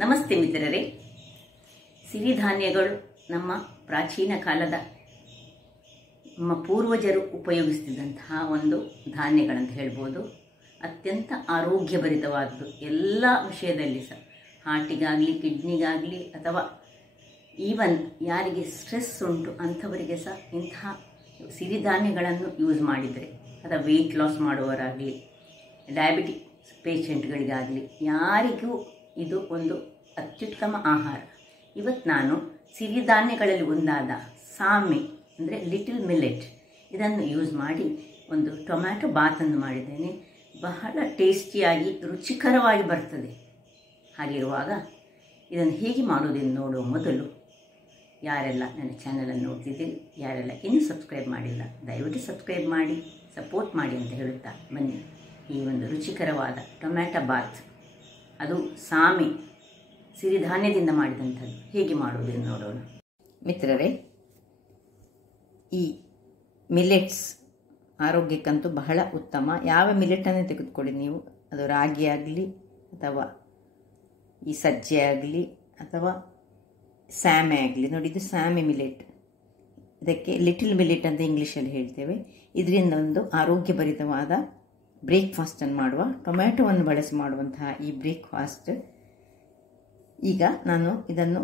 ನಮಸ್ತೆ ಮಿತ್ರರೇ. ಸಿರಿಧಾನ್ಯಗಳು ನಮ್ಮ ಪ್ರಾಚೀನ ಕಾಲದ ನಮ್ಮ ಪೂರ್ವಜರು ಉಪಯೋಗಿಸುತ್ತಿದ್ದಂತಹ ಒಂದು ಧಾನ್ಯಗಳಂತ ಹೇಳ್ಬೋದು. ಅತ್ಯಂತ ಆರೋಗ್ಯಭರಿತವಾದ್ದು ಎಲ್ಲ ವಿಷಯದಲ್ಲಿ ಸಹ, ಹಾರ್ಟಿಗಾಗಲಿ, ಕಿಡ್ನಿಗಾಗಲಿ, ಅಥವಾ ಈವನ್ ಯಾರಿಗೆ ಸ್ಟ್ರೆಸ್ ಉಂಟು ಅಂಥವರಿಗೆ ಸಹ ಇಂತಹ ಸಿರಿಧಾನ್ಯಗಳನ್ನು ಯೂಸ್ ಮಾಡಿದರೆ, ಅಥವಾ ವೆಯ್ಟ್ ಲಾಸ್ ಮಾಡುವವರಾಗಲಿ, ಡಯಾಬಿಟಿಕ್ಸ್ ಪೇಷಂಟ್ಗಳಿಗಾಗಲಿ, ಯಾರಿಗೂ ಇದು ಒಂದು ಅತ್ಯುತ್ತಮ ಆಹಾರ. ಇವತ್ತು ನಾನು ಸಿರಿಧಾನ್ಯಗಳಲ್ಲಿ ಒಂದಾದ ಸಾಮೆ ಅಂದರೆ ಲಿಟಲ್ ಮಿಲೆಟ್, ಇದನ್ನು ಯೂಸ್ ಮಾಡಿ ಒಂದು ಟೊಮ್ಯಾಟೊ ಬಾತನ್ನು ಮಾಡಿದ್ದೇನೆ. ಬಹಳ ಟೇಸ್ಟಿಯಾಗಿ ರುಚಿಕರವಾಗಿ ಬರ್ತದೆ. ಹಾಗಿರುವಾಗ ಇದನ್ನು ಹೇಗೆ ಮಾಡೋದೆಂದು ನೋಡುವ ಮೊದಲು, ಯಾರೆಲ್ಲ ನನ್ನ ಚಾನಲನ್ನು ನೋಡ್ತಿದ್ದೀರಿ, ಯಾರೆಲ್ಲ ಇನ್ನೂ ಸಬ್ಸ್ಕ್ರೈಬ್ ಮಾಡಿಲ್ಲ, ದಯವಿಟ್ಟು ಸಬ್ಸ್ಕ್ರೈಬ್ ಮಾಡಿ, ಸಪೋರ್ಟ್ ಮಾಡಿ ಅಂತ ಹೇಳುತ್ತಾ ಬನ್ನಿ ಈ ಒಂದು ರುಚಿಕರವಾದ ಟೊಮ್ಯಾಟೊ ಬಾತ್, ಅದು ಸಾಮೆ ಸಿರಿಧಾನ್ಯದಿಂದ ಮಾಡಿದಂಥದ್ದು, ಹೇಗೆ ಮಾಡುವುದೆಂದು ನೋಡೋಣ. ಮಿತ್ರರೇ, ಈ ಮಿಲೆಟ್ಸ್ ಆರೋಗ್ಯಕ್ಕಂತೂ ಬಹಳ ಉತ್ತಮ. ಯಾವ ಮಿಲೆಟನ್ನು ತೆಗೆದುಕೊಳ್ಳಿ ನೀವು, ಅದು ರಾಗಿ ಆಗಲಿ, ಅಥವಾ ಈ ಸಜ್ಜೆ ಆಗಲಿ, ಅಥವಾ ಸ್ಯಾಮೆ ಆಗಲಿ. ನೋಡಿ, ಇದು ಸ್ಯಾಮೆ ಮಿಲೆಟ್, ಇದಕ್ಕೆ ಲಿಟಲ್ ಮಿಲೆಟ್ ಅಂತ ಇಂಗ್ಲೀಷಲ್ಲಿ ಹೇಳ್ತೇವೆ. ಇದರಿಂದ ಒಂದು ಆರೋಗ್ಯಭರಿತವಾದ ಬ್ರೇಕ್ಫಾಸ್ಟನ್ನು ಮಾಡುವ, ಟೊಮ್ಯಾಟೊವನ್ನು ಬಳಸಿ ಮಾಡುವಂತಹ ಈ ಬ್ರೇಕ್ಫಾಸ್ಟ್. ಈಗ ನಾನು ಇದನ್ನು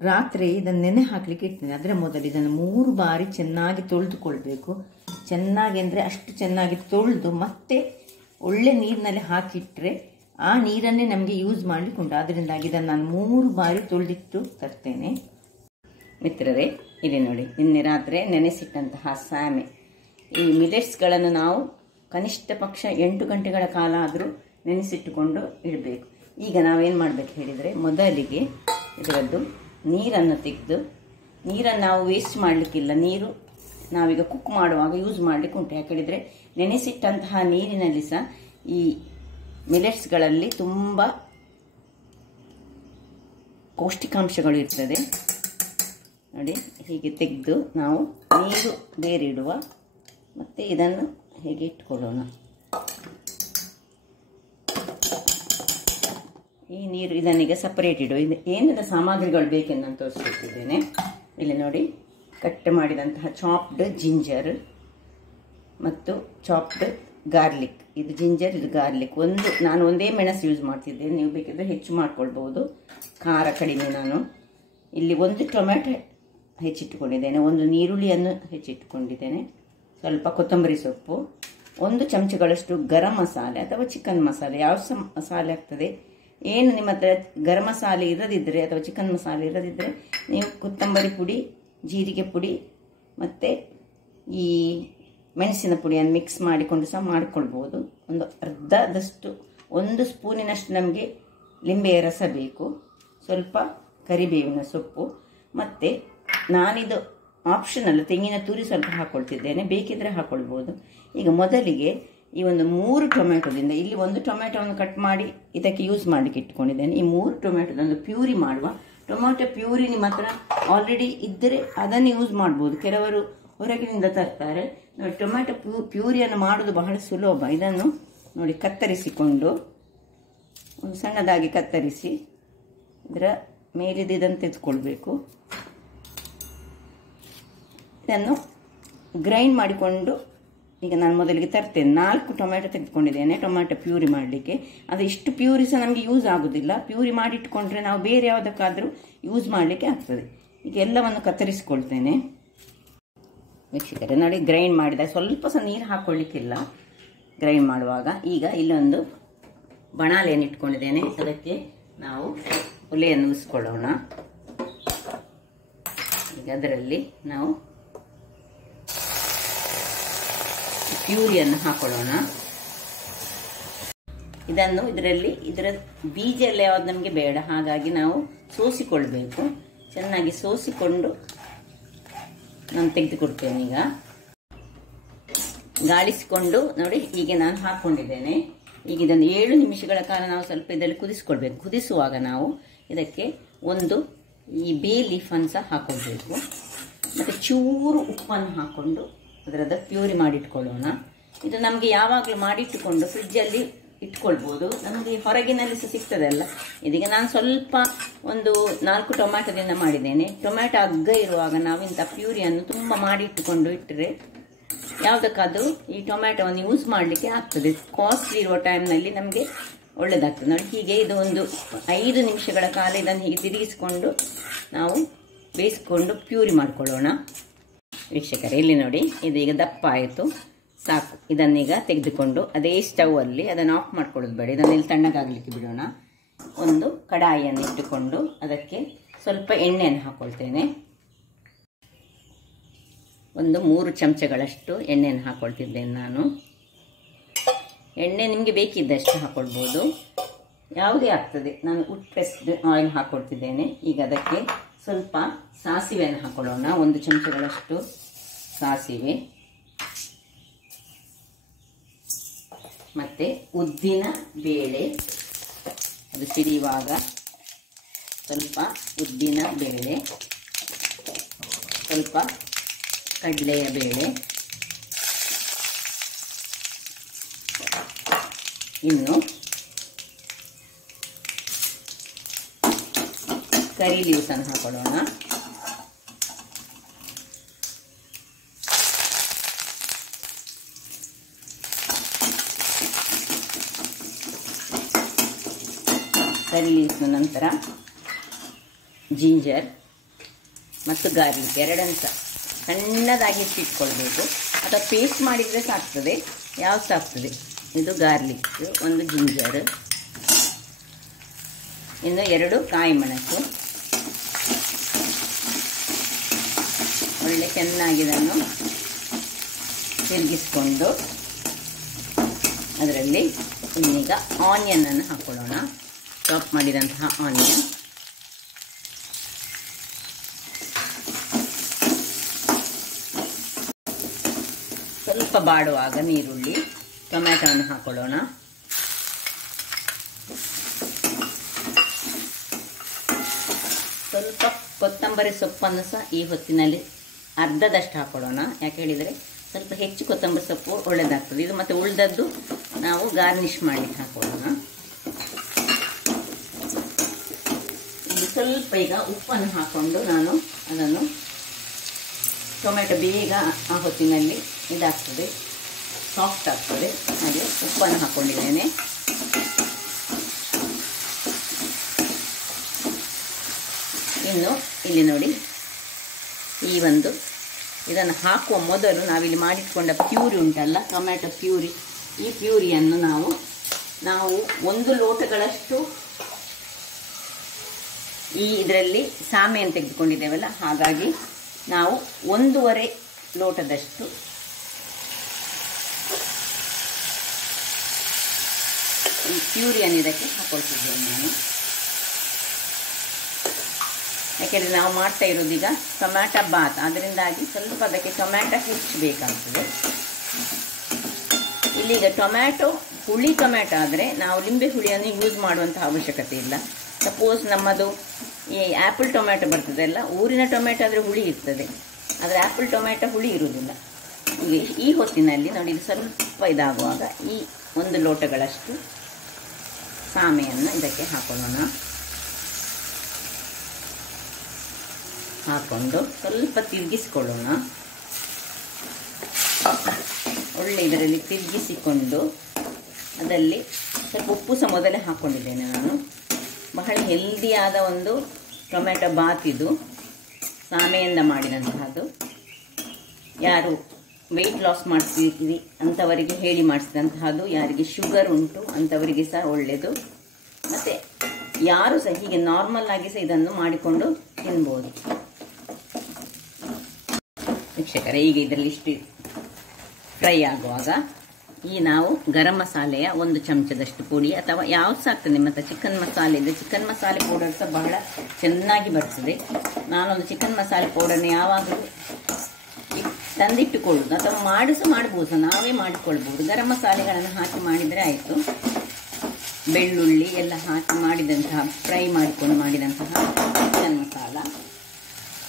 ರಾತ್ರಿ ಇದನ್ನು ನೆನೆ ಹಾಕಲಿಕ್ಕೆ ಇಡ್ತೀನಿ. ಅದರ ಮೊದಲು ಇದನ್ನು 3 ಬಾರಿ ಚೆನ್ನಾಗಿ ತೊಳೆದುಕೊಳ್ಬೇಕು. ಚೆನ್ನಾಗಿ ಅಂದರೆ ಅಷ್ಟು ಚೆನ್ನಾಗಿ ತೊಳೆದು ಮತ್ತೆ ಒಳ್ಳೆ ನೀರಿನಲ್ಲಿ ಹಾಕಿಟ್ರೆ ಆ ನೀರನ್ನೇ ನಮಗೆ ಯೂಸ್ ಮಾಡಲಿಕ್ಕೆ ಉಂಟು. ಅದರಿಂದಾಗಿ ಇದನ್ನು ನಾನು 3 ಬಾರಿ ತೊಳೆದಿಟ್ಟು ತರ್ತೇನೆ. ಮಿತ್ರರೇ, ಇಲ್ಲಿ ನೋಡಿ, ನಿನ್ನೆ ರಾತ್ರಿ ನೆನೆಸಿಟ್ಟಂತಹ ಸ್ಯಾಮೆ. ಈ ಮಿಲೆಟ್ಸ್ಗಳನ್ನು ನಾವು ಕನಿಷ್ಠ ಪಕ್ಷ 8 ಗಂಟೆಗಳ ಕಾಲ ಆದರೂ ನೆನೆಸಿಟ್ಟುಕೊಂಡು ಇಡಬೇಕು. ಈಗ ನಾವೇನು ಮಾಡಬೇಕು ಹೇಳಿದರೆ, ಮೊದಲಿಗೆ ಇದರದ್ದು ನೀರನ್ನು ತೆಗೆದು, ನೀರನ್ನು ನಾವು ವೇಸ್ಟ್ ಮಾಡಲಿಕ್ಕಿಲ್ಲ, ನೀರು ನಾವೀಗ ಕುಕ್ ಮಾಡುವಾಗ ಯೂಸ್ ಮಾಡಲಿಕ್ಕೆ ಉಂಟು. ಯಾಕೇಳಿದರೆ ನೆನೆಸಿಟ್ಟಂತಹ ನೀರಿನಲ್ಲಿ ಸಹ ಈ ಮಿಲೆಟ್ಸ್ಗಳಲ್ಲಿ ತುಂಬ ಪೌಷ್ಟಿಕಾಂಶಗಳು ಇರ್ತದೆ. ನೋಡಿ, ಹೀಗೆ ತೆಗೆದು ನಾವು ನೀರು ಬೇರಿಡುವ, ಮತ್ತು ಇದನ್ನು ಹೇಗೆ ಇಟ್ಕೊಳ್ಳೋಣ. ಈ ನೀರು ಇದನ್ನೀಗ ಸಪರೇಟ್ ಇಡುವ. ಇದು ಏನೆಲ್ಲ ಸಾಮಗ್ರಿಗಳು ಬೇಕೆಂದು ನಾನು ತೋರಿಸ್ಕೊಟ್ಟಿದ್ದೇನೆ. ಇಲ್ಲಿ ನೋಡಿ, ಕಟ್ ಮಾಡಿದಂತಹ ಚಾಪ್ಡ್ ಜಿಂಜರ್ ಮತ್ತು ಚಾಪ್ಡ್ ಗಾರ್ಲಿಕ್. ಇದು ಜಿಂಜರ್, ಇದು ಗಾರ್ಲಿಕ್. ನಾನು ಒಂದೇ ಮೆಣಸು ಯೂಸ್ ಮಾಡ್ತಿದ್ದೇನೆ, ನೀವು ಬೇಕಿದ್ರೆ ಹೆಚ್ಚು ಮಾಡ್ಕೊಳ್ಬಹುದು, ಖಾರ ಕಡಿಮೆ. ನಾನು ಇಲ್ಲಿ 1 ಟೊಮ್ಯಾಟೊ ಹೆಚ್ಚಿಟ್ಟುಕೊಂಡಿದ್ದೇನೆ, 1 ಈರುಳ್ಳಿಯನ್ನು ಹೆಚ್ಚಿಟ್ಟುಕೊಂಡಿದ್ದೇನೆ, ಸ್ವಲ್ಪ ಕೊತ್ತಂಬರಿ ಸೊಪ್ಪು, 1 ಚಮಚಗಳಷ್ಟು ಗರಂ ಮಸಾಲೆ ಅಥವಾ ಚಿಕನ್ ಮಸಾಲೆ, ಯಾವ ಮಸಾಲೆ ಆಗ್ತದೆ. ಏನು ನಿಮ್ಮ ಹತ್ರ ಗರಂ ಮಸಾಲೆ ಇರದಿದ್ದರೆ ಅಥವಾ ಚಿಕನ್ ಮಸಾಲೆ ಇರದಿದ್ದರೆ ನೀವು ಕೊತ್ತಂಬರಿ ಪುಡಿ, ಜೀರಿಗೆ ಪುಡಿ ಮತ್ತು ಈ ಮೆಣಸಿನ ಪುಡಿಯನ್ನು ಮಿಕ್ಸ್ ಮಾಡಿಕೊಂಡು ಸಹ ಮಾಡಿಕೊಳ್ಬೋದು. ಒಂದು ಅರ್ಧದಷ್ಟು, 1 ಸ್ಪೂನಿನಷ್ಟು ನಮಗೆ ಲಿಂಬೆಯ ರಸ ಬೇಕು, ಸ್ವಲ್ಪ ಕರಿಬೇವಿನ ಸೊಪ್ಪು, ಮತ್ತು ನಾನಿದು ಆಪ್ಷನಲ್ ತೆಂಗಿನ ತುರಿ ಸ್ವಲ್ಪ ಹಾಕ್ಕೊಳ್ತಿದ್ದೇನೆ, ಬೇಕಿದ್ರೆ ಹಾಕ್ಕೊಳ್ಬೋದು. ಈಗ ಮೊದಲಿಗೆ ಈ ಒಂದು 3 ಟೊಮ್ಯಾಟೊದಿಂದ, ಇಲ್ಲಿ 1 ಟೊಮ್ಯಾಟೊವನ್ನು ಕಟ್ ಮಾಡಿ ಇದಕ್ಕೆ ಯೂಸ್ ಮಾಡಲಿಕ್ಕೆ ಇಟ್ಕೊಂಡಿದ್ದೇನೆ. ಈ 3 ಟೊಮ್ಯಾಟೊದೊಂದು ಪ್ಯೂರಿ ಮಾಡುವ. ಟೊಮ್ಯಾಟೊ ಪ್ಯೂರಿ ನಿಮ್ಮ ಹತ್ರ ಆಲ್ರೆಡಿ ಇದ್ದರೆ ಅದನ್ನು ಯೂಸ್ ಮಾಡ್ಬೋದು, ಕೆಲವರು ಹೊರಗಿನಿಂದ ತರ್ತಾರೆ. ನೋಡಿ, ಟೊಮ್ಯಾಟೊ ಪ್ಯೂರಿಯನ್ನು ಮಾಡೋದು ಬಹಳ ಸುಲಭ. ಇದನ್ನು ನೋಡಿ, ಕತ್ತರಿಸಿಕೊಂಡು ಒಂದು ಸಣ್ಣದಾಗಿ ಕತ್ತರಿಸಿ ಇದರ ಮೇಲಿದ್ದು ಇದನ್ನು ತೆಗೆದುಕೊಳ್ಬೇಕು. ಇದನ್ನು ಗ್ರೈಂಡ್ ಮಾಡಿಕೊಂಡು ಈಗ ನಾನು ಮೊದಲಿಗೆ ತರ್ತೇನೆ. 4 ಟೊಮ್ಯಾಟೊ ತೆಗೆದುಕೊಂಡಿದ್ದೇನೆ ಟೊಮ್ಯಾಟೊ ಪ್ಯೂರಿ ಮಾಡಲಿಕ್ಕೆ. ಅದು ಇಷ್ಟು ಪ್ಯೂರಿ ಸಹ ನಮಗೆ ಯೂಸ್ ಆಗೋದಿಲ್ಲ. ಪ್ಯೂರಿ ಮಾಡಿಟ್ಕೊಂಡ್ರೆ ನಾವು ಬೇರೆ ಯಾವುದಕ್ಕಾದರೂ ಯೂಸ್ ಮಾಡಲಿಕ್ಕೆ ಆಗ್ತದೆ. ಈಗ ಎಲ್ಲವನ್ನು ಕತ್ತರಿಸಿಕೊಳ್ತೇನೆ. ವೀಕ್ಷಕರೇ ನೋಡಿ, ಗ್ರೈಂಡ್ ಮಾಡಿದ, ಸ್ವಲ್ಪ ಸಹ ನೀರು ಹಾಕ್ಕೊಳ್ಳಿಕ್ಕಿಲ್ಲ ಗ್ರೈಂಡ್ ಮಾಡುವಾಗ. ಈಗ ಇಲ್ಲೊಂದು ಬಣಾಲೆಯನ್ನು ಇಟ್ಕೊಂಡಿದ್ದೇನೆ, ಅದಕ್ಕೆ ನಾವು ಒಲೆಯನ್ನು ಉರಿಸ್ಕೊಳ್ಳೋಣ. ಈಗ ಅದರಲ್ಲಿ ನಾವು ಪ್ಯೂರಿಯನ್ನು ಹಾಕೊಳ್ಳೋಣ. ಇದರ ಬೀಜ ಎಲ್ಲ ಯಾವ್ದು ನಮಗೆ ಬೇಡ, ಹಾಗಾಗಿ ನಾವು ಸೋಸಿಕೊಳ್ಬೇಕು. ಚೆನ್ನಾಗಿ ಸೋಸಿಕೊಂಡು ನಾನು ತೆಗೆದುಕೊಡ್ತೇನೆ. ಈಗ ಗಾಳಿಸಿಕೊಂಡು ನೋಡಿ, ಹೀಗೆ ನಾನು ಹಾಕೊಂಡಿದ್ದೇನೆ. ಈಗ ಇದನ್ನು 7 ನಿಮಿಷಗಳ ಕಾಲ ನಾವು ಸ್ವಲ್ಪ ಇದರಲ್ಲಿ ಕುದಿಸ್ಕೊಳ್ಬೇಕು. ಕುದಿಸುವಾಗ ನಾವು ಇದಕ್ಕೆ ಒಂದು ಈ ಬೇ ಲೀಫನ್ನು ಸಹ ಹಾಕೊಳ್ಬೇಕು, ಮತ್ತು ಚೂರು ಉಪ್ಪನ್ನು ಹಾಕ್ಕೊಂಡು ಅದರದ್ದು ಪ್ಯೂರಿ ಮಾಡಿಟ್ಕೊಳ್ಳೋಣ. ಇದು ನಮಗೆ ಯಾವಾಗಲೂ ಮಾಡಿಟ್ಟುಕೊಂಡು ಫ್ರಿಡ್ಜಲ್ಲಿ ಇಟ್ಕೊಳ್ಬೋದು. ನಮಗೆ ಹೊರಗಿನಲ್ಲಿ ಸಹ ಸಿಗ್ತದೆ ಅಲ್ಲ. ಇದೀಗ ನಾನು ಸ್ವಲ್ಪ ಒಂದು 4 ಟೊಮ್ಯಾಟೊದಿಂದ ಮಾಡಿದ್ದೇನೆ. ಟೊಮ್ಯಾಟೊ ಅಗ್ಗ ಇರುವಾಗ ನಾವು ಇಂಥ ಪ್ಯೂರಿಯನ್ನು ತುಂಬ ಮಾಡಿ ಇಟ್ಟುಕೊಂಡು ಇಟ್ಟರೆ ಯಾವುದಕ್ಕಾದರೂ ಈ ಟೊಮ್ಯಾಟೊವನ್ನು ಯೂಸ್ ಮಾಡಲಿಕ್ಕೆ ಆಗ್ತದೆ. ಕಾಸ್ಟ್ಲಿ ಇರುವ ಟೈಮ್ನಲ್ಲಿ ನಮಗೆ ಒಳ್ಳೆಯದಾಗ್ತದೆ ನೋಡಿ. ಹೀಗೆ ಇದು ಒಂದು 5 ನಿಮಿಷಗಳ ಕಾಲ ಇದನ್ನು ಹೀಗೆ ತಿರುಗಿಸಿಕೊಂಡು ನಾವು ಬೇಯಿಸ್ಕೊಂಡು ಪ್ಯೂರಿ ಮಾಡ್ಕೊಳ್ಳೋಣ. ವೀಕ್ಷಕರೇ, ಇಲ್ಲಿ ನೋಡಿ, ಇದೀಗ ದಪ್ಪ ಆಯಿತು, ಸಾಕು. ಇದನ್ನೀಗ ತೆಗೆದುಕೊಂಡು ಅದೇ ಸ್ಟೌವಲ್ಲಿ ಅದನ್ನು ಆಫ್ ಮಾಡ್ಕೊಳ್ಳೋದು ಬೇಡ, ಇದನ್ನೆಲ್ಲಿ ತಣ್ಣಗಾಗಲಿಕ್ಕೆ ಬಿಡೋಣ. ಒಂದು ಕಡಾಯಿಯನ್ನು ಇಟ್ಟುಕೊಂಡು ಅದಕ್ಕೆ ಸ್ವಲ್ಪ ಎಣ್ಣೆಯನ್ನು ಹಾಕ್ಕೊಳ್ತೇನೆ. ಒಂದು 3 ಚಮಚಗಳಷ್ಟು ಎಣ್ಣೆಯನ್ನು ಹಾಕ್ಕೊಳ್ತಿದ್ದೇನೆ ನಾನು. ಎಣ್ಣೆ ನಿಮಗೆ ಬೇಕಿದ್ದಷ್ಟು ಹಾಕ್ಕೊಳ್ಬೋದು, ಯಾವುದೇ ಆಗ್ತದೆ. ನಾನು ವುಡ್ ಪ್ರೆಸ್ಡ್ ಆಯಿಲ್ ಹಾಕ್ಕೊಳ್ತಿದ್ದೇನೆ. ಈಗ ಅದಕ್ಕೆ ಸ್ವಲ್ಪ ಸಾಸಿವೆಯನ್ನು ಹಾಕ್ಕೊಳ್ಳೋಣ. 1 ಚಮಚಗಳಷ್ಟು ಸಾಸಿವೆ, ಮತ್ತು ಉದ್ದಿನ ಬೇಳೆ. ಅದು ಸಿಡಿಯುವಾಗ ಸ್ವಲ್ಪ ಉದ್ದಿನ ಬೇಳೆ, ಸ್ವಲ್ಪ ಕಡಲೆಯ ಬೇಳೆ, ಇನ್ನು ಕರಿ ಲೀವ್ಸನ್ನು ಹಾಕೊಳ್ಳೋಣ. ಕರಿ ಲೀವ್ಸ್ನ ನಂತರ ಜಿಂಜರ್ ಮತ್ತು ಗಾರ್ಲಿಕ್ ಎರಡನ್ನು ಸಹ ಸಣ್ಣದಾಗಿ ಇಟ್ಕೊಳ್ಬೇಕು, ಅಥವಾ ಪೇಸ್ಟ್ ಮಾಡಿದರೆ ಸಾಕ್ತದೆ, ಯಾವ್ದು ಸಾಕ್ತದೆ. ಇದು ಗಾರ್ಲಿಕ್, ಒಂದು ಜಿಂಜರ್, ಇನ್ನು 2 ಕಾಯಿ ಮೆಣಸು. ಒಳ್ಳೆ ಚೆನ್ನಾಗಿ ಇದನ್ನು ತಿರುಗಿಸ್ಕೊಂಡು ಅದರಲ್ಲಿ ಇನ್ನೀಗ ಆನಿಯನ್ ಅನ್ನು ಹಾಕೊಳ್ಳೋಣ. ಚಾಪ್ ಮಾಡಿದಂತಹ ಆನಿಯನ್, ಸ್ವಲ್ಪ ಬಾಡುವಾಗ ನೀರುಳ್ಳಿ, ಟೊಮ್ಯಾಟೊವನ್ನು ಹಾಕೊಳ್ಳೋಣ. ಸ್ವಲ್ಪ ಕೊತ್ತಂಬರಿ ಸೊಪ್ಪನ್ನು ಸಹ ಈ ಹೊತ್ತಿನಲ್ಲಿ ಅರ್ಧದಷ್ಟು ಹಾಕೊಳ್ಳೋಣ. ಯಾಕೆ ಹೇಳಿದರೆ ಸ್ವಲ್ಪ ಹೆಚ್ಚು ಕೊತ್ತಂಬರಿ ಸೊಪ್ಪು ಒಳ್ಳೆಯದಾಗ್ತದೆ. ಇದು ಮತ್ತು ಉಳಿದದ್ದು ನಾವು ಗಾರ್ನಿಷ್ ಮಾಡಲಿಕ್ಕೆ ಹಾಕೊಳ್ಳೋಣ. ಇದು ಸ್ವಲ್ಪ ಈಗ ಉಪ್ಪನ್ನು ಹಾಕ್ಕೊಂಡು ನಾನು ಅದನ್ನು, ಟೊಮೆಟೊ ಬೇಗ ಆ ಹೊತ್ತಿನಲ್ಲಿ ಇದಾಗ್ತದೆ, ಸಾಫ್ಟ್ ಆಗ್ತದೆ. ಹಾಗೆ ಉಪ್ಪನ್ನು ಹಾಕ್ಕೊಂಡಿದ್ದೇನೆ. ಇನ್ನು ಇಲ್ಲಿ ನೋಡಿ, ಈ ಒಂದು ಇದನ್ನು ಹಾಕುವ ಮೊದಲು ನಾವಿಲ್ಲಿ ಮಾಡಿಟ್ಕೊಂಡ ಪ್ಯೂರಿ ಉಂಟಲ್ಲ, ಟೊಮ್ಯಾಟೊ ಪ್ಯೂರಿ, ಈ ಪ್ಯೂರಿಯನ್ನು ನಾವು 1 ಲೋಟಗಳಷ್ಟು ಈ ಇದರಲ್ಲಿ ಸಾಮೆಯನ್ನು ತೆಗೆದುಕೊಂಡಿದ್ದೇವಲ್ಲ, ಹಾಗಾಗಿ ನಾವು 1.5 ಲೋಟದಷ್ಟು ಈ ಪ್ಯೂರಿಯನ್ನು ಇದಕ್ಕೆ ಹಾಕೊಳ್ತಿದ್ದೇನೆ ನಾನು. ಯಾಕೆಂದರೆ ನಾವು ಮಾಡ್ತಾ ಇರೋದೀಗ ಟೊಮ್ಯಾಟೊ ಬಾತ್, ಅದರಿಂದಾಗಿ ಸ್ವಲ್ಪ ಅದಕ್ಕೆ ಟೊಮ್ಯಾಟೊ ಹೆಚ್ಚು ಬೇಕಾಗ್ತದೆ. ಇಲ್ಲೀಗ ಟೊಮ್ಯಾಟೊ ಹುಳಿ ಟೊಮ್ಯಾಟೊ ಆದರೆ ನಾವು ಲಿಂಬೆ ಹುಳಿಯನ್ನು ಯೂಸ್ ಮಾಡುವಂಥ ಅವಶ್ಯಕತೆ ಇಲ್ಲ. ಸಪೋಸ್ ನಮ್ಮದು ಈ ಆ್ಯಪಲ್ ಟೊಮ್ಯಾಟೊ ಬರ್ತದಲ್ಲ, ಊರಿನ ಟೊಮ್ಯಾಟೊ ಆದರೆ ಹುಳಿ ಇರ್ತದೆ, ಆದರೆ ಆ್ಯಪಲ್ ಟೊಮ್ಯಾಟೊ ಹುಳಿ ಇರುವುದಿಲ್ಲ. ಈಗ ಈ ಹೊತ್ತಿನಲ್ಲಿ ನೋಡಿ, ಇದು ಸ್ವಲ್ಪ ಇದಾಗುವಾಗ ಈ 1 ಲೋಟಗಳಷ್ಟು ಸಾಮೆಯನ್ನು ಇದಕ್ಕೆ ಹಾಕೊಳ್ಳೋಣ. ಹಾಕ್ಕೊಂಡು ಸ್ವಲ್ಪ ತಿರುಗಿಸಿಕೊಳ್ಳೋಣ. ಒಳ್ಳೆ ಇದರಲ್ಲಿ ತಿರುಗಿಸಿಕೊಂಡು ಅದರಲ್ಲಿ ಸ್ವಲ್ಪ ಉಪ್ಪು ಸಹ ಮೊದಲೇ ಹಾಕ್ಕೊಂಡಿದ್ದೇನೆ ನಾನು. ಬಹಳ ಹೆಲ್ದಿಯಾದ ಒಂದು ಟೊಮ್ಯಾಟೊ ಬಾತ್ ಇದು, ಸಾಮೆಯಿಂದ ಮಾಡಿದಂತಹದ್ದು. ಯಾರು ವೆಯ್ಟ್ ಲಾಸ್ ಮಾಡ್ತಿದ್ದೀವಿ ಅಂಥವರಿಗೆ ಹೇಳಿ ಮಾಡಿಸಿದಂತಹದ್ದು, ಯಾರಿಗೆ ಶುಗರ್ ಉಂಟು ಅಂಥವರಿಗೆ ಸಹ ಒಳ್ಳೆಯದು. ಮತ್ತು ಯಾರು ಸಹ ಹೀಗೆ ನಾರ್ಮಲ್ ಆಗಿ ಸಹ ಇದನ್ನು ಮಾಡಿಕೊಂಡು ತಿನ್ಬೋದು. ವೀಕ್ಷಕರೇ, ಈಗ ಇದರಲ್ಲಿ ಇಷ್ಟು ಫ್ರೈ ಆಗುವಾಗ ಈ ನಾವು ಗರಂ ಮಸಾಲೆಯ 1 ಚಮಚದಷ್ಟು ಪುಡಿ, ಅಥವಾ ಯಾವ್ದು ಸಾಕ್ತದೆ ನಿಮ್ಮ ಹತ್ರ, ಚಿಕನ್ ಮಸಾಲೆ ಇದೆ, ಚಿಕನ್ ಮಸಾಲೆ ಪೌಡರ್ ಸಹ ಬಹಳ ಚೆನ್ನಾಗಿ ಬರ್ತದೆ. ನಾನೊಂದು ಚಿಕನ್ ಮಸಾಲೆ ಪೌಡರ್ನ ಯಾವಾಗಲೂ ತಂದಿಟ್ಟುಕೊಳ್ಳುವುದು, ಅಥವಾ ಮಾಡ್ಬೋದು, ನಾವೇ ಮಾಡಿಕೊಳ್ಬೋದು. ಗರಂ ಮಸಾಲೆಗಳನ್ನು ಹಾಕಿ ಮಾಡಿದರೆ ಆಯಿತು. ಬೆಳ್ಳುಳ್ಳಿ ಎಲ್ಲ ಹಾಕಿ ಮಾಡಿದಂತಹ, ಫ್ರೈ ಮಾಡಿಕೊಂಡು ಮಾಡಿದಂತಹ ಚಿಕನ್ ಮಸಾಲ.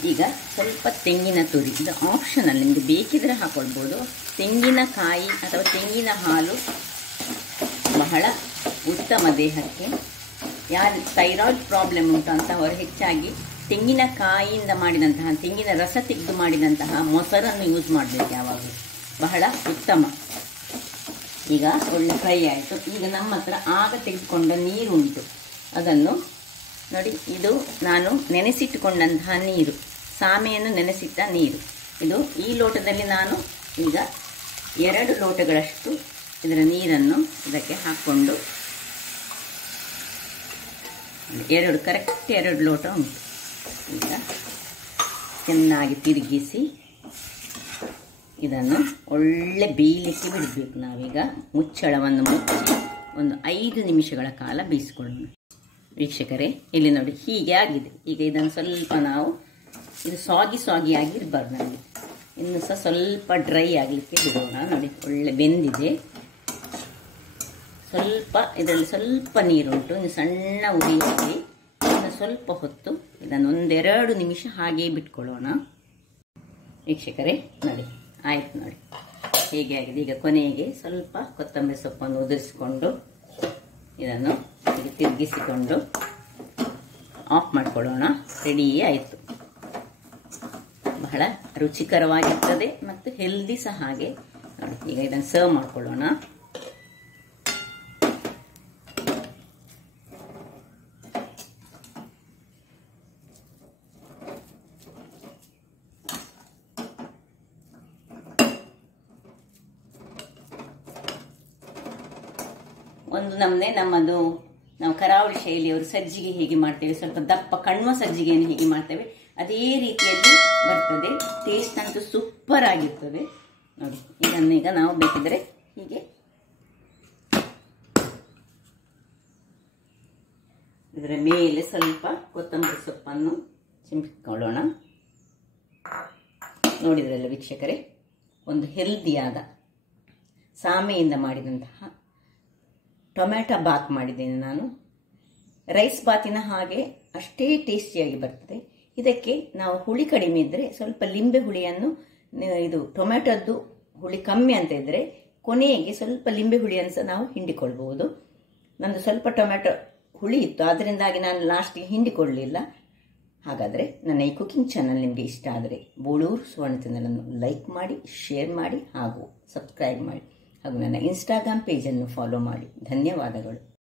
ಈಗ ಸ್ವಲ್ಪ ತೆಂಗಿನ ತುರಿ, ಇದು ಆಪ್ಷನಲ್, ನಿಮಗೆ ಬೇಕಿದ್ರೆ ಹಾಕೊಳ್ಬೋದು. ತೆಂಗಿನಕಾಯಿ ಅಥವಾ ತೆಂಗಿನ ಹಾಲು ಬಹಳ ಉತ್ತಮ ದೇಹಕ್ಕೆ. ಯಾರು ಥೈರಾಯ್ಡ್ ಪ್ರಾಬ್ಲಮ್ ಉಂಟು ಅಂತವರು ಹೆಚ್ಚಾಗಿ ತೆಂಗಿನಕಾಯಿಯಿಂದ ಮಾಡಿದಂತಹ, ತೆಂಗಿನ ರಸ ತೆಗೆದು ಮಾಡಿದಂತಹ ಮೊಸರನ್ನು ಯೂಸ್ ಮಾಡಬೇಕು ಯಾವಾಗಲೂ, ಬಹಳ ಉತ್ತಮ. ಈಗ ಒಳ್ಳೆ ಫ್ರೈ ಆಯಿತು. ಈಗ ನಮ್ಮ ಹತ್ರ ಆಗ ತೆಗೆದುಕೊಂಡ ನೀರುಂಟು, ಅದನ್ನು ನೋಡಿ, ಇದು ನಾನು ನೆನೆಸಿಟ್ಟುಕೊಂಡಂತಹ ನೀರು, ಸಾಮೆಯನ್ನು ನೆನೆಸಿಟ್ಟ ನೀರು. ಇದು ಈ ಲೋಟದಲ್ಲಿ ನಾನು ಈಗ 2 ಲೋಟಗಳಷ್ಟು ಇದರ ನೀರನ್ನು ಇದಕ್ಕೆ ಹಾಕ್ಕೊಂಡು, ಕರೆಕ್ಟ್ 2 ಲೋಟ ಉಂಟು. ಈಗ ಚೆನ್ನಾಗಿ ತಿರುಗಿಸಿ ಇದನ್ನು ಒಳ್ಳೆ ಬೇಯಲಿಕ್ಕೆ ಬಿಡಬೇಕು. ನಾವೀಗ ಮುಚ್ಚಳವನ್ನು ಮುಚ್ಚಿ ಒಂದು 5 ನಿಮಿಷಗಳ ಕಾಲ ಬೇಯಿಸ್ಕೊಳ್ಳೋಣ. ವೀಕ್ಷಕರೇ, ಇಲ್ಲಿ ನೋಡಿ ಹೀಗೆ ಆಗಿದೆ. ಈಗ ಇದನ್ನು ಸ್ವಲ್ಪ ನಾವು, ಇದು ಸಾಗಿ ಆಗಿರಬಾರ್ದು, ನಮಗೆ ಇನ್ನು ಸಹ ಸ್ವಲ್ಪ ಡ್ರೈ ಆಗಲಿಕ್ಕೆ ಬಿಡೋಣ. ನೋಡಿ ಒಳ್ಳೆ ಬೆಂದಿದೆ. ಸ್ವಲ್ಪ ಇದರಲ್ಲಿ ಸ್ವಲ್ಪ ನೀರುಂಟು, ಇನ್ನು ಸಣ್ಣ ಉರಿಯಲ್ಲಿ ಇನ್ನು ಸ್ವಲ್ಪ ಹೊತ್ತು ಇದನ್ನು 1-2 ನಿಮಿಷ ಹಾಗೆಯೇ ಬಿಟ್ಕೊಳ್ಳೋಣ. ವೀಕ್ಷಕರೇ ನೋಡಿ, ಆಯ್ತು ನೋಡಿ ಹೇಗೆ ಆಗಿದೆ. ಈಗ ಕೊನೆಗೆ ಸ್ವಲ್ಪ ಕೊತ್ತಂಬರಿ ಸೊಪ್ಪನ್ನು ಉದುರಿಸಿಕೊಂಡು ಇದನ್ನು ಹೀಗೆ ತಿರುಗಿಸಿಕೊಂಡು ಆಫ್ ಮಾಡಿಕೊಳ್ಳೋಣ. ರೆಡಿಯೇ ಆಯಿತು. ಬಹಳ ರುಚಿಕರವಾಗಿರ್ತದೆ ಮತ್ತು ಹೆಲ್ದಿ ಸಹ ಹಾಗೆ. ನೋಡಿ ಈಗ ಇದನ್ನು ಸರ್ವ್ ಮಾಡಿಕೊಳ್ಳೋಣ. ಒಂದು ನಮ್ಮನೆ ನಮ್ಮದು, ನಾವು ಕರಾವಳಿ ಶೈಲಿಯವರು ಸಜ್ಜಿಗೆ ಹೇಗೆ ಮಾಡ್ತೇವೆ, ಸ್ವಲ್ಪ ದಪ್ಪ ಕಣ್ವ ಸಜ್ಜಿಗೆಯನ್ನು ಹೇಗೆ ಮಾಡ್ತೇವೆ ಅದೇ ರೀತಿಯಲ್ಲಿ ಬರ್ತದೆ. ಟೇಸ್ಟ್ ಅಂತೂ ಸೂಪರ್ ಆಗಿರ್ತದೆ. ನೋಡಿ ಇದನ್ನೀಗ ನಾವು ಬೇಕಿದ್ರೆ ಹೀಗೆ ಇದರ ಮೇಲೆ ಸ್ವಲ್ಪ ಕೊತ್ತಂಬರಿ ಸೊಪ್ಪನ್ನು ಚಿಮ್ಮಿಕೊಳ್ಳೋಣ. ನೋಡಿದ್ರಲ್ಲ ವೀಕ್ಷಕರೇ, ಒಂದು ಹೆಲ್ದಿಯಾದ ಸಾಮೆಯಿಂದ ಮಾಡಿದಂತಹ ಟೊಮ್ಯಾಟೊ ಬಾತ್ ಮಾಡಿದ್ದೇನೆ ನಾನು. ರೈಸ್ ಬಾತಿನ ಹಾಗೆ ಅಷ್ಟೇ ಟೇಸ್ಟಿಯಾಗಿ ಬರ್ತದೆ. ಇದಕ್ಕೆ ನಾವು ಹುಳಿ ಕಡಿಮೆ ಇದ್ದರೆ ಸ್ವಲ್ಪ ಲಿಂಬೆ ಹುಳಿಯನ್ನು, ಇದು ಟೊಮ್ಯಾಟೊದ್ದು ಹುಳಿ ಕಮ್ಮಿ ಅಂತ ಇದ್ದರೆ ಕೊನೆಗೆ ಸ್ವಲ್ಪ ಲಿಂಬೆ ಹುಳಿಯನ್ನು ಸಹ ನಾವು ಹಿಂಡಿಕೊಳ್ಬಹುದು. ನಂದು ಸ್ವಲ್ಪ ಟೊಮ್ಯಾಟೊ ಹುಳಿ ಇತ್ತು, ಅದರಿಂದಾಗಿ ನಾನು ಲಾಸ್ಟಿಗೆ ಹಿಂಡಿಕೊಳ್ಳಲಿಲ್ಲ. ಹಾಗಾದರೆ ನನ್ನ ಈ ಕುಕಿಂಗ್ ಚಾನಲ್ ನಿಮಗೆ ಇಷ್ಟ ಆದರೆ ಬೋಳೂರು ಸುವರ್ಣ ಚಾನಲನ್ನು ಲೈಕ್ ಮಾಡಿ, ಶೇರ್ ಮಾಡಿ ಹಾಗೂ ಸಬ್ಸ್ಕ್ರೈಬ್ ಮಾಡಿ ಹಾಗೂ ನನ್ನ ಇನ್ಸ್ಟಾಗ್ರಾಮ್ ಪೇಜನ್ನು ಫಾಲೋ ಮಾಡಿ. ಧನ್ಯವಾದಗಳು.